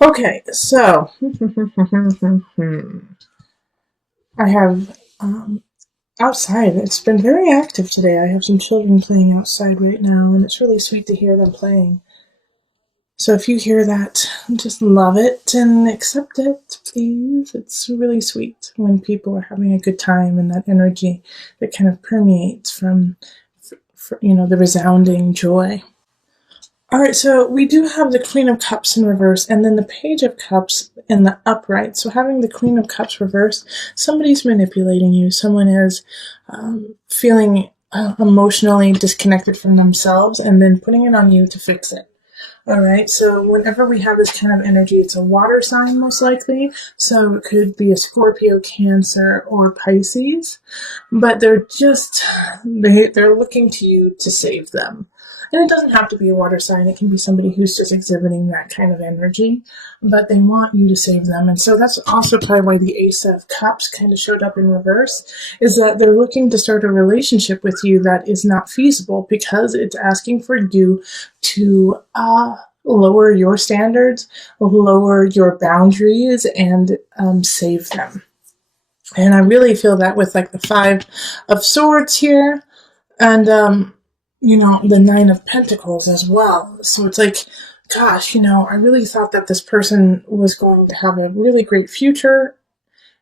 Okay, so I have outside. It's been very active today. I have some children playing outside right now, and it's really sweet to hear them playing. So if you hear that, just love it and accept it, please. It's really sweet when people are having a good time and that energy that kind of permeates from, the resounding joy. All right, so we do have the Queen of Cups in reverse and then the Page of Cups in the upright. So having the Queen of Cups reverse, somebody's manipulating you. Someone is feeling emotionally disconnected from themselves and then putting it on you to fix it. All right, so whenever we have this kind of energy, it's a water sign most likely. So it could be a Scorpio, Cancer, or Pisces, but they're looking to you to save them. And it doesn't have to be a water sign. It can be somebody who's just exhibiting that kind of energy, but they want you to save them. And so that's also probably why the Ace of Cups kind of showed up in reverse, is that they're looking to start a relationship with you that is not feasible because it's asking for you to lower your standards, lower your boundaries, and save them. And I really feel that with like the Five of Swords here, and the Nine of Pentacles as well. So it's like, gosh, I really thought that this person was going to have a really great future,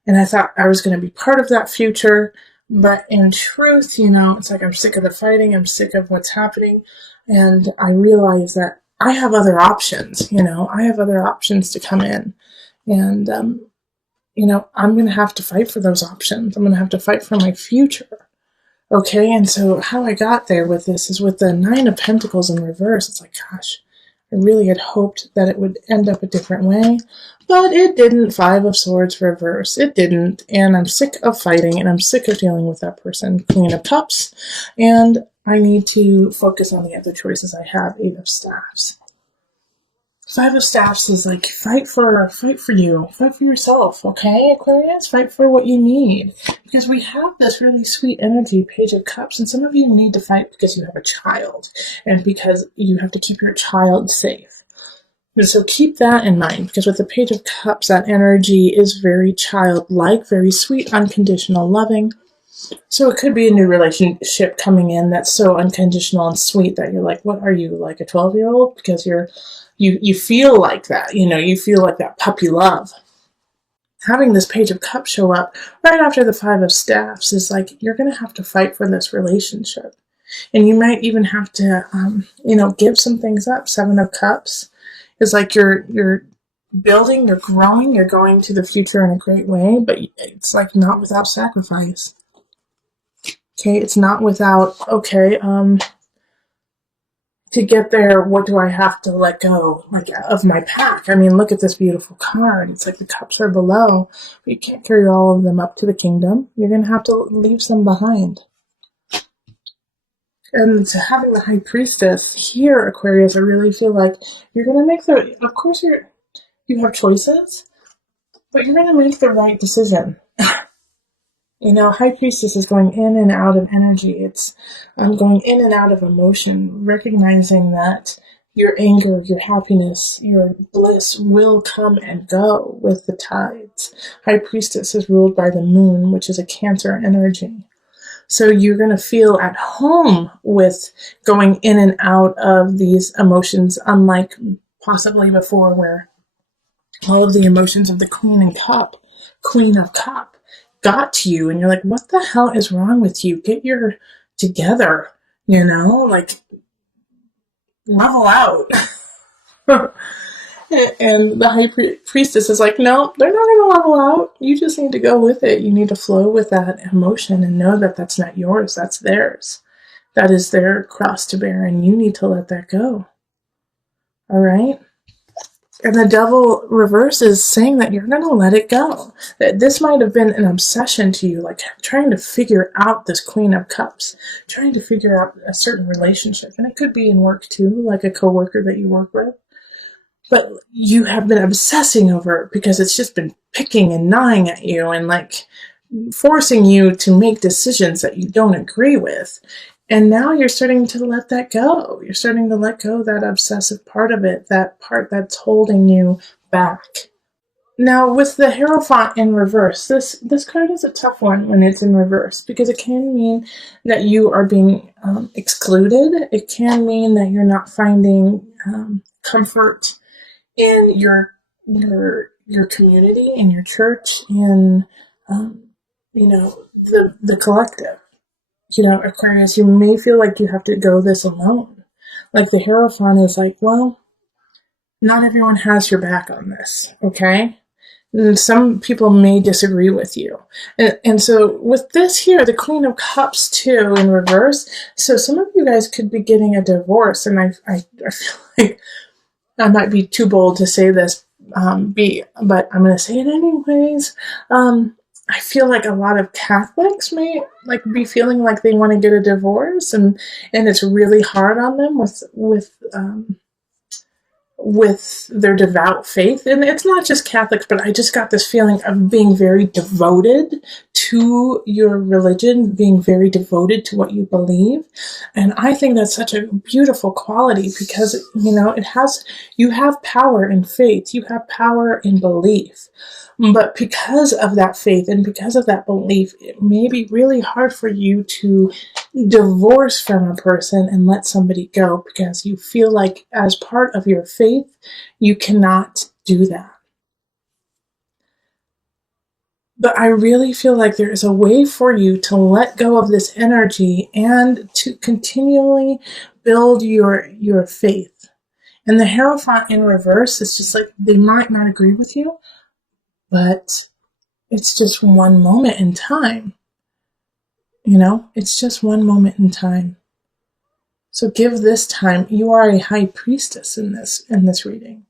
and I thought I was going to be part of that future. But in truth, it's like I'm sick of the fighting, I'm sick of what's happening, and I realize that I have other options, I have other options to come in. And, I'm going to have to fight for those options. I'm going to have to fight for my future. Okay, and so how I got there with this is with the Nine of Pentacles in reverse. It's like, gosh, I really had hoped that it would end up a different way, but it didn't. Five of Swords reverse. It didn't, and I'm sick of fighting, and I'm sick of dealing with that person. Queen of Cups, and I need to focus on the other choices I have. Eight of Staffs. Five of Staffs is like, fight for you, fight for yourself, okay, Aquarius? Fight for what you need. Because we have this really sweet energy, Page of Cups, and some of you need to fight because you have a child, and because you have to keep your child safe. And so keep that in mind, because with the Page of Cups, that energy is very childlike, very sweet, unconditional, loving. So it could be a new relationship coming in that's so unconditional and sweet that you're like, what are you, like a 12-year-old? Because you feel like that, you feel like that puppy love. Having this Page of Cups show up right after the Five of Staffs is like, you're going to have to fight for this relationship. And you might even have to, give some things up. Seven of Cups is like you're building, you're growing, you're going to the future in a great way, but it's like not without sacrifice. Okay, it's not without, to get there, what do I have to let go, like, of my pack? I mean, look at this beautiful card. It's like the cups are below, but you can't carry all of them up to the kingdom. You're going to have to leave some behind. And having the High Priestess here, Aquarius, I really feel like you're going to make of course you have choices, but you're going to make the right decision. High Priestess is going in and out of energy. It's going in and out of emotion, recognizing that your anger, your happiness, your bliss will come and go with the tides. High Priestess is ruled by the moon, which is a Cancer energy. So you're going to feel at home with going in and out of these emotions, unlike possibly before, where all of the emotions of the Queen of Cup, got to you, and you're like, what the hell is wrong with you? Get your together, like, level out. And the High Priestess is like, no, they're not going to level out. You just need to go with it. You need to flow with that emotion and know that that's not yours, that's theirs. That is their cross to bear, and you need to let that go. All right? And the Devil reverse is saying that you're going to let it go. That this might have been an obsession to you, like trying to figure out this Queen of Cups, trying to figure out a certain relationship. And it could be in work too, like a coworker that you work with. But you have been obsessing over it because it's just been picking and gnawing at you and like forcing you to make decisions that you don't agree with. And now you're starting to let that go. You're starting to let go that obsessive part of it, that part that's holding you back. Now, with the Hierophant in reverse, this card is a tough one when it's in reverse because it can mean that you are being excluded. It can mean that you're not finding comfort in your community, in your church, in the collective. Aquarius, you may feel like you have to go this alone. Like the Hierophant is like, well, not everyone has your back on this, okay? And some people may disagree with you. And so with this here, the Queen of Cups too in reverse, so some of you guys could be getting a divorce, and I feel like I might be too bold to say this, but I'm going to say it anyways. I feel like a lot of Catholics may be feeling like they want to get a divorce, and it's really hard on them with their devout faith. And it's not just Catholics, but I just got this feeling of being very devoted to your religion, being very devoted to what you believe. And I think that's such a beautiful quality because, you have power in faith, you have power in belief. But because of that faith and because of that belief, it may be really hard for you to divorce from a person and let somebody go because you feel like as part of your faith, you cannot do that. But I really feel like there is a way for you to let go of this energy and to continually build your faith. And the Hierophant in reverse is just like, they might not agree with you, but it's just one moment in time. It's just one moment in time. So give this time. You are a high priestess in this reading.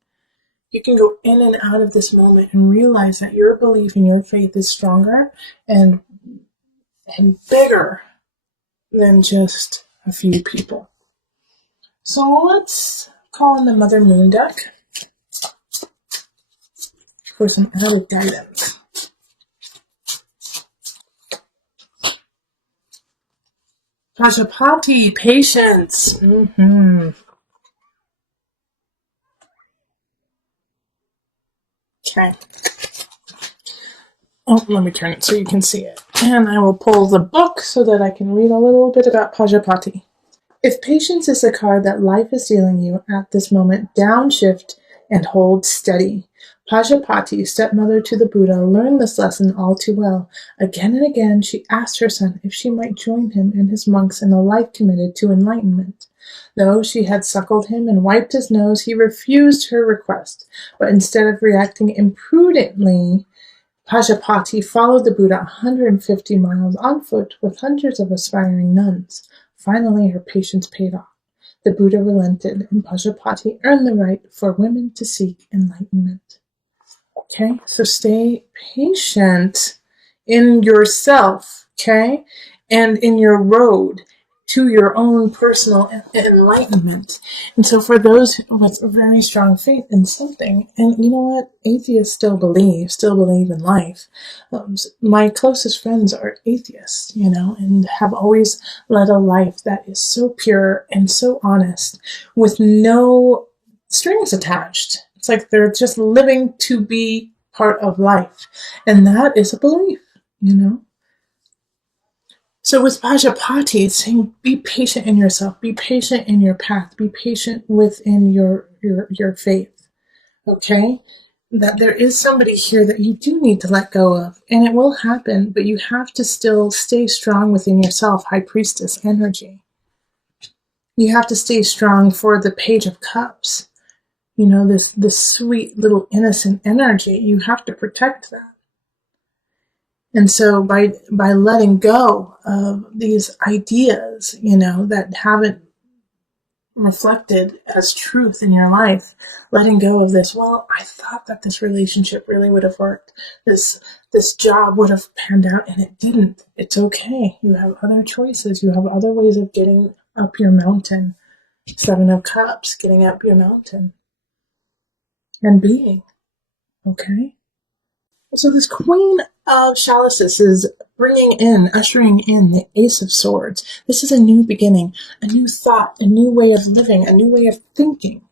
You can go in and out of this moment and realize that your belief in your faith is stronger and bigger than just a few people. So let's call on the Mother Moon deck for some added guidance. Pajapati, patience. Okay. Oh, let me turn it so you can see it. And I will pull the book so that I can read a little bit about Pajapati. If patience is the card that life is dealing you at this moment, downshift and hold steady. Pajapati, stepmother to the Buddha, learned this lesson all too well. Again and again, she asked her son if she might join him and his monks in a life committed to enlightenment. Though she had suckled him and wiped his nose, he refused her request. But instead of reacting imprudently, Pajapati followed the Buddha 150 miles on foot with hundreds of aspiring nuns. Finally, her patience paid off. The Buddha relented, and Pajapati earned the right for women to seek enlightenment. Okay, so stay patient in yourself, okay, and in your road to your own personal enlightenment. And so for those with a very strong faith in something, and you know what, atheists still believe in life. My closest friends are atheists, and have always led a life that is so pure and so honest with no strings attached. It's like they're just living to be part of life. And that is a belief, So with Pajapati, it's saying be patient in yourself, be patient in your path, be patient within your faith, okay? That there is somebody here that you do need to let go of, and it will happen, but you have to still stay strong within yourself, High Priestess energy. You have to stay strong for the Page of Cups. This sweet little innocent energy, you have to protect that. And so by letting go of these ideas, that haven't reflected as truth in your life, letting go of this, well, I thought that this relationship really would have worked. This job would have panned out, and it didn't. It's okay. You have other choices. You have other ways of getting up your mountain. Seven of Cups, getting up your mountain. And being. Okay? So this Queen of Chalices is ushering in the Ace of Swords. This is a new beginning, a new thought, a new way of living, a new way of thinking.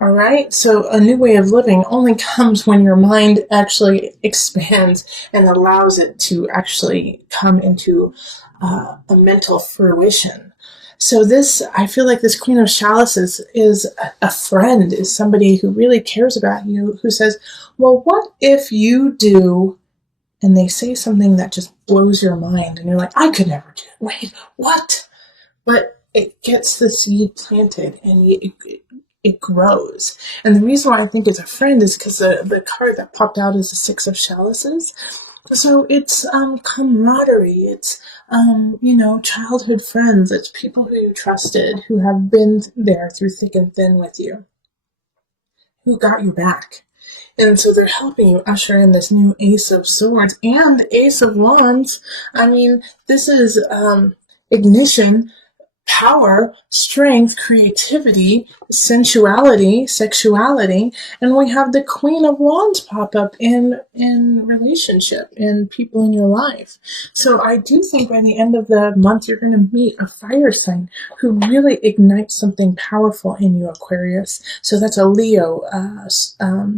All right. So a new way of living only comes when your mind actually expands and allows it to actually come into a mental fruition. So this, I feel like this Queen of Chalices is a friend, is somebody who really cares about you, who says, well, what if you do, and they say something that just blows your mind, and you're like, I could never do it. Wait, what? But it gets the seed planted, and it grows. And the reason why I think it's a friend is because the card that popped out is the Six of Chalices. So it's camaraderie. It's childhood friends. It's people who you trusted, who have been there through thick and thin with you, who got you back. And so they're helping you usher in this new Ace of Swords and Ace of Wands. I mean, this is ignition, power, strength, creativity, sensuality, sexuality, and we have the Queen of Wands pop up in relationship, in people in your life. So I do think by the end of the month you're going to meet a fire sign who really ignites something powerful in you, Aquarius. So that's a Leo,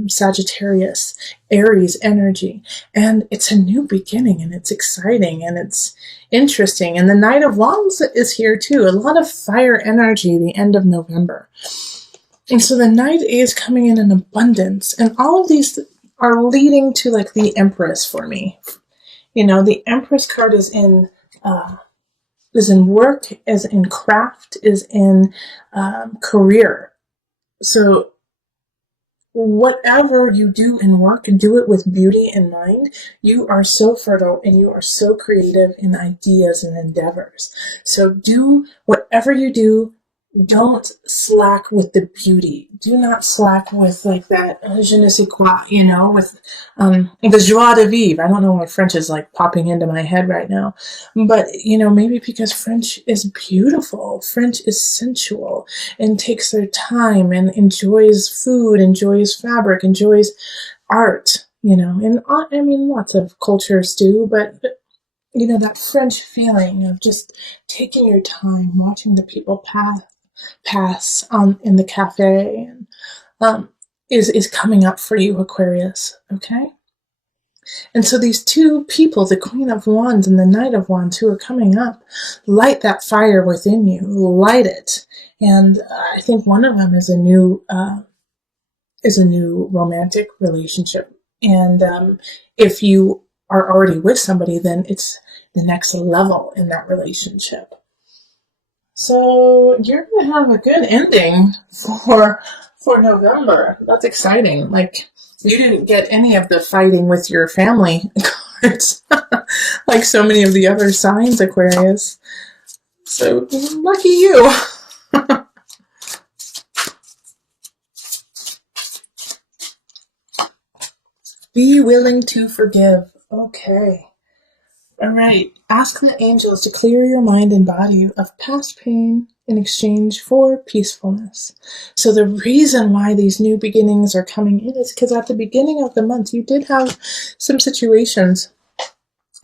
Sagittarius, Aries energy, and it's a new beginning, and it's exciting, and it's interesting. And the Knight of Wands is here too. A lot of fire energy the end of November. And so the Knight is coming in abundance. And all of these are leading to like the Empress for me. You know, the Empress card is in work, is in craft, is in career. So whatever you do in work, do it with beauty in mind. You are so fertile and you are so creative in ideas and endeavors. So do whatever you do. Don't slack with the beauty. Do not slack with like that je ne sais quoi, with the joie de vivre. I don't know why French is like popping into my head right now. But, maybe because French is beautiful. French is sensual and takes their time and enjoys food, enjoys fabric, enjoys art, and I mean, lots of cultures do, but that French feeling of just taking your time, watching the people pass in the cafe, and is coming up for you, Aquarius. Okay, and so these two people, the Queen of Wands and the Knight of Wands, who are coming up, light that fire within you, light it, and I think one of them is a new romantic relationship, and if you are already with somebody, then it's the next level in that relationship. So you're gonna have a good ending for November. That's exciting. Like you didn't get any of the fighting with your family cards, like so many of the other signs, Aquarius. So lucky you. Be willing to forgive. Okay. All right. Ask the angels to clear your mind and body of past pain in exchange for peacefulness. So the reason why these new beginnings are coming in is because at the beginning of the month, you did have some situations.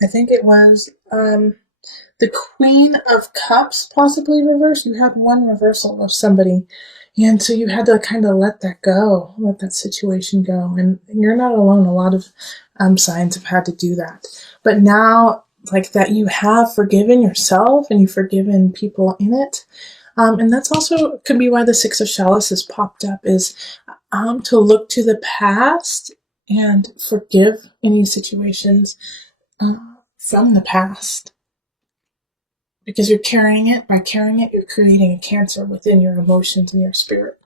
I think it was the Queen of Cups possibly reversed. You had one reversal of somebody. And so you had to kind of let that go, let that situation go. And you're not alone. A lot of signs have had to do that. But now, like that, you have forgiven yourself and you've forgiven people in it. And that's also could be why the Six of Chalices popped up, is to look to the past and forgive any situations from the past. Because you're carrying it. By carrying it, you're creating a cancer within your emotions and your spirit.